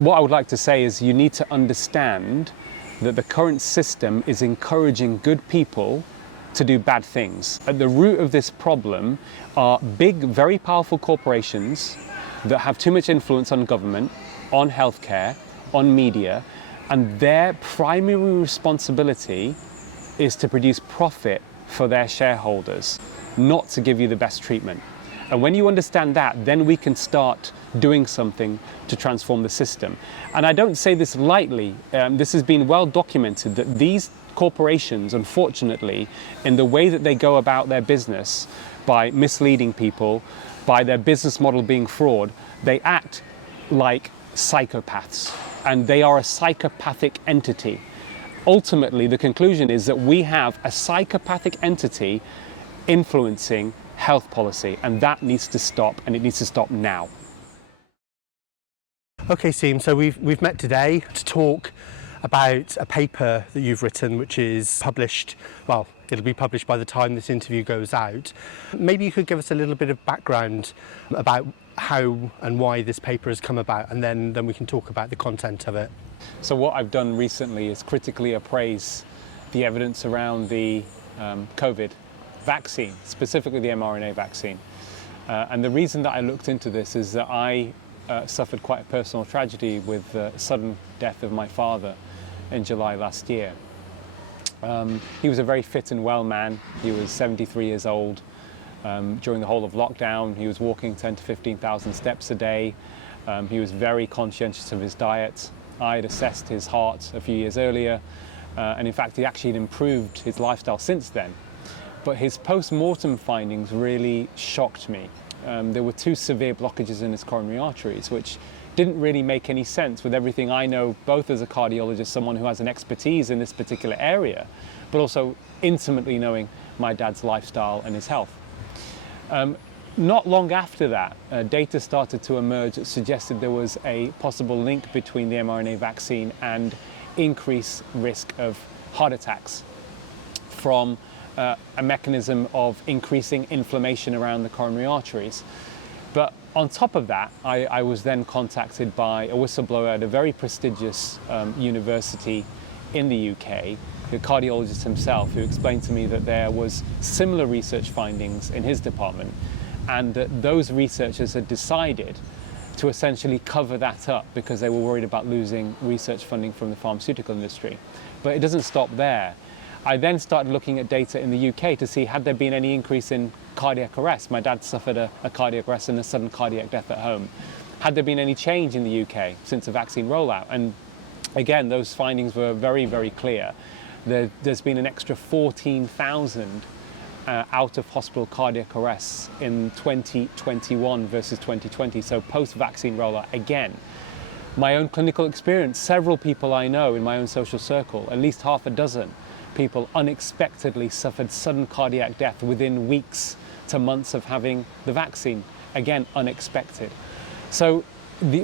What I would like to say is you need to understand that the current system is encouraging good people to do bad things. At the root of this problem are big, very powerful corporations that have too much influence on government, on healthcare, on media, and their primary responsibility is to produce profit for their shareholders, not to give you the best treatment. And when you understand that, then we can start doing something to transform the system. And I don't say this lightly. This has been well documented that these corporations, unfortunately, in the way that they go about their business, by misleading people, by their business model being fraud, they act like psychopaths, and they are a psychopathic entity. Ultimately, the conclusion is that we have a psychopathic entity influencing health policy, and that needs to stop, and it needs to stop now. Okay, Aseem, so we've met today to talk about a paper that you've written, which is published, well, it'll be published by the time this interview goes out. Maybe you could give us a little bit of background about how and why this paper has come about, and then we can talk about the content of it. So what I've done recently is critically appraise the evidence around the COVID vaccine, specifically the mRNA vaccine. And the reason that I looked into this is that I suffered quite a personal tragedy with the sudden death of my father in July last year. He was a very fit and well man. He was 73 years old. During the whole of lockdown, he was walking 10 to 15,000 steps a day. He was very conscientious of his diet. I had assessed his heart a few years earlier, and in fact, he actually had improved his lifestyle since then. But his post-mortem findings really shocked me. There were 2 severe blockages in his coronary arteries, which didn't really make any sense with everything I know, both as a cardiologist, someone who has an expertise in this particular area, but also intimately knowing my dad's lifestyle and his health. Not long after that, data started to emerge that suggested there was a possible link between the mRNA vaccine and increased risk of heart attacks from a mechanism of increasing inflammation around the coronary arteries. But on top of that, I was then contacted by a whistleblower at a very prestigious university in the UK, the cardiologist himself, who explained to me that there was similar research findings in his department, and that those researchers had decided to essentially cover that up because they were worried about losing research funding from the pharmaceutical industry. But it doesn't stop there. I then started looking at data in the UK to see had there been any increase in cardiac arrest. My dad suffered a cardiac arrest and a sudden cardiac death at home. Had there been any change in the UK since the vaccine rollout? And again, those findings were very, very clear. There's been an extra 14,000 out-of-hospital cardiac arrests in 2021 versus 2020, so post-vaccine rollout again. My own clinical experience, several people I know in my own social circle, at least half a dozen people unexpectedly suffered sudden cardiac death within weeks to months of having the vaccine. Again, unexpected. So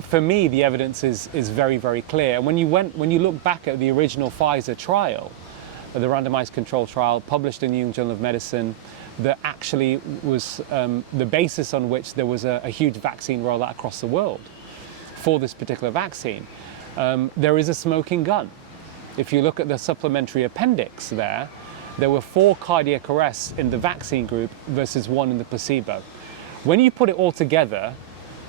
for me, the evidence is very, very clear. And when you look back at the original Pfizer trial, the randomized control trial published in the New England Journal of Medicine, that actually was the basis on which there was a huge vaccine rollout across the world for this particular vaccine, there is a smoking gun. If you look at the supplementary appendix there were 4 cardiac arrests in the vaccine group versus 1 in the placebo. When you put it all together,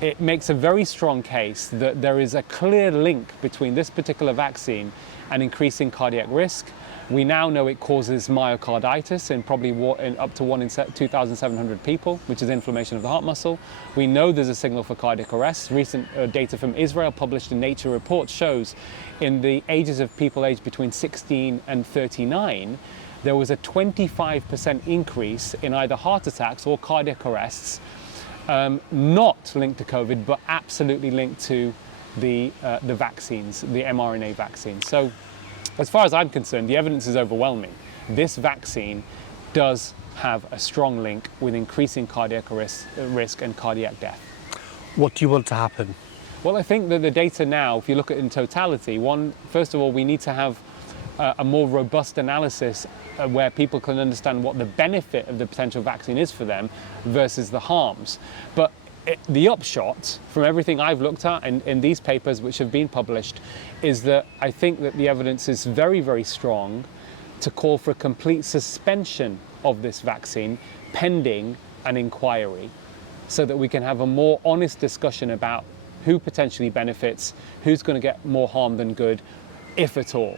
it makes a very strong case that there is a clear link between this particular vaccine and increasing cardiac risk. We now know it causes myocarditis in probably up to 1 in 2,700 people, which is inflammation of the heart muscle. We know there's a signal for cardiac arrest. Recent data from Israel published in Nature Reports shows in the ages of people aged between 16 and 39, there was a 25% increase in either heart attacks or cardiac arrests, not linked to COVID, but absolutely linked to the vaccines, the mRNA vaccine. So, as far as I'm concerned, the evidence is overwhelming. This vaccine does have a strong link with increasing cardiac risk and cardiac death. What do you want to happen? Well, I think that the data now, if you look at it in totality, first of all, we need to have a more robust analysis where people can understand what the benefit of the potential vaccine is for them versus the harms. But the upshot from everything I've looked at in these papers which have been published is that I think that the evidence is very, very strong to call for a complete suspension of this vaccine pending an inquiry, so that we can have a more honest discussion about who potentially benefits, who's going to get more harm than good, if at all.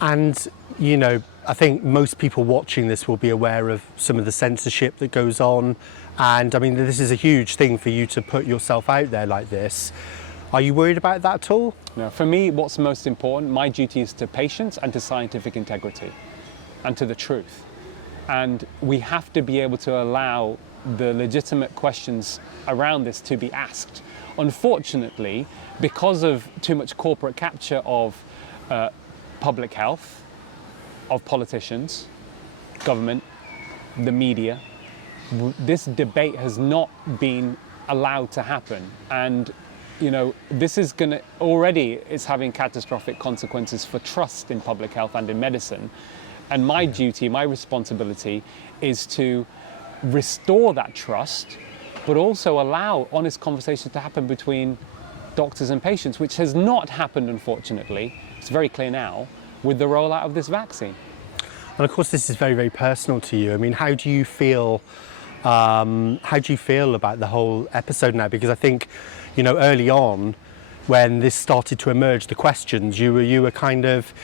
And, you know, I think most people watching this will be aware of some of the censorship that goes on. And I mean, this is a huge thing for you to put yourself out there like this. Are you worried about that at all? No, for me, what's most important, my duty is to patients and to scientific integrity and to the truth. And we have to be able to allow the legitimate questions around this to be asked. Unfortunately, because of too much corporate capture of public health, of politicians, government, the media, this debate has not been allowed to happen. And you know, this is going to already, it's having catastrophic consequences for trust in public health and in medicine. And my duty, my responsibility is to restore that trust, but also allow honest conversations to happen between doctors and patients, which has not happened, unfortunately. It's very clear now with the rollout of this vaccine. And of course, this is very, very personal to you. I mean, how do you feel about the whole episode now? Because I think, you know, early on, when this started to emerge, the questions, you were kind of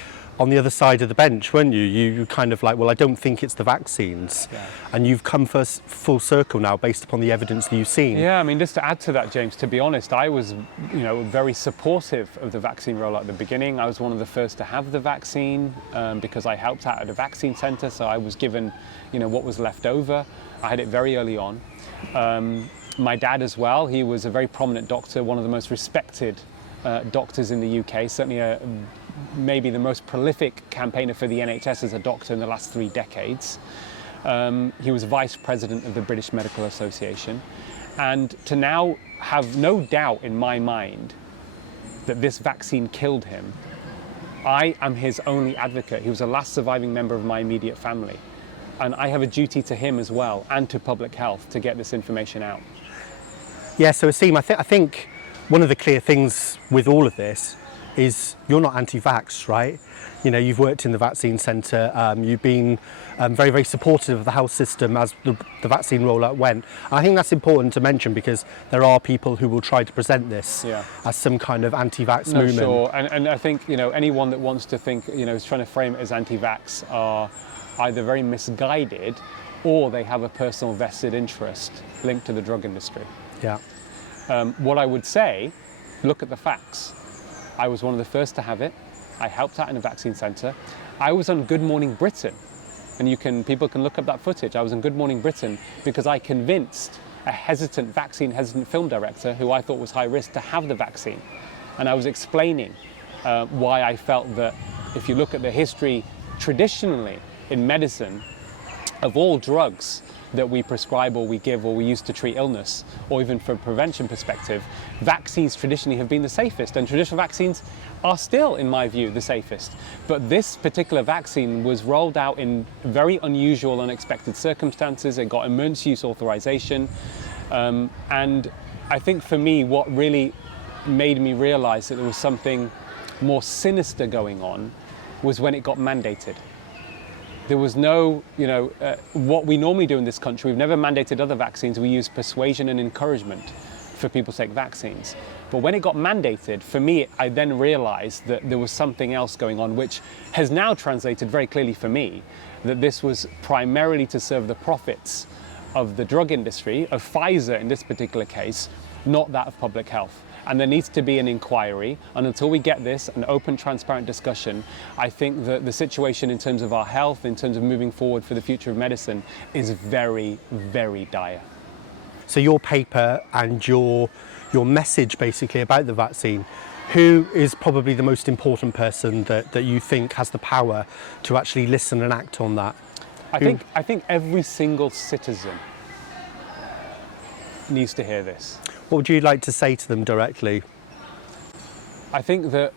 on the other side of the bench, weren't you? You kind of like, well, I don't think it's the vaccines. Yeah. And you've come full circle now based upon the evidence that you've seen. Yeah, I mean, just to add to that, James, to be honest, I was, you know, very supportive of the vaccine rollout at the beginning. I was one of the first to have the vaccine because I helped out at a vaccine centre, so I was given, you know, what was left over. I had it very early on. My dad as well, he was a very prominent doctor, one of the most respected doctors in the UK, certainly maybe the most prolific campaigner for the NHS as a doctor in the last 3 decades. He was vice president of the British Medical Association. And to now have no doubt in my mind that this vaccine killed him, I am his only advocate. He was the last surviving member of my immediate family. And I have a duty to him as well, and to public health, to get this information out. Yeah, so Aseem, I think one of the clear things with all of this is you're not anti-vax, right? You know, you've worked in the vaccine centre, you've been very, very supportive of the health system as the vaccine rollout went. And I think that's important to mention because there are people who will try to present this as some kind of anti-vax movement. Sure, and I think, you know, anyone that wants to think, you know, is trying to frame it as anti-vax are either very misguided or they have a personal vested interest linked to the drug industry. Yeah. What I would say, look at the facts. I was one of the first to have it. I helped out in a vaccine centre. I was on Good Morning Britain, and people can look up that footage. I was on Good Morning Britain because I convinced a vaccine-hesitant film director who I thought was high risk to have the vaccine. And I was explaining why I felt that if you look at the history traditionally in medicine of all drugs that we prescribe or we give or we use to treat illness, or even from a prevention perspective, vaccines traditionally have been the safest, and traditional vaccines are still, in my view, the safest. But this particular vaccine was rolled out in very unusual, unexpected circumstances. It got emergency use authorization. And I think for me, what really made me realize that there was something more sinister going on was when it got mandated. There was no, what we normally do in this country, we've never mandated other vaccines, we use persuasion and encouragement for people to take vaccines. But when it got mandated, for me, I then realized that there was something else going on, which has now translated very clearly for me, that this was primarily to serve the profits of the drug industry, of Pfizer in this particular case, not that of public health. And there needs to be an inquiry, and until we get this, an open, transparent discussion, I think that the situation in terms of our health, in terms of moving forward for the future of medicine, is very, very dire. So your paper and your message basically about the vaccine, who is probably the most important person that you think has the power to actually listen and act on that? I think every single citizen needs to hear this. What would you like to say to them directly? I think that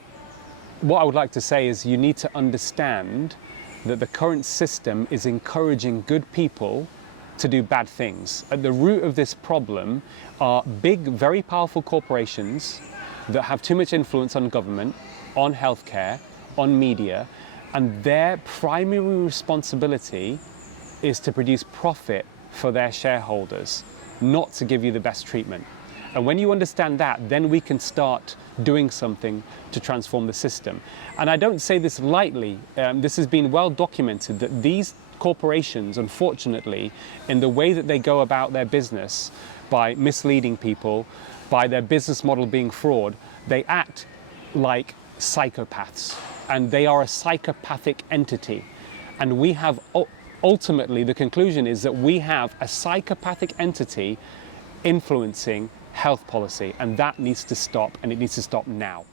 what I would like to say is you need to understand that the current system is encouraging good people to do bad things. At the root of this problem are big, very powerful corporations that have too much influence on government, on healthcare, on media, and their primary responsibility is to produce profit for their shareholders, not to give you the best treatment. And when you understand that, then we can start doing something to transform the system. And I don't say this lightly. This has been well documented that these corporations, unfortunately, in the way that they go about their business, by misleading people, by their business model being fraud, they act like psychopaths, and they are a psychopathic entity. And we have, ultimately, the conclusion is that we have a psychopathic entity influencing health policy, and that needs to stop, and it needs to stop now.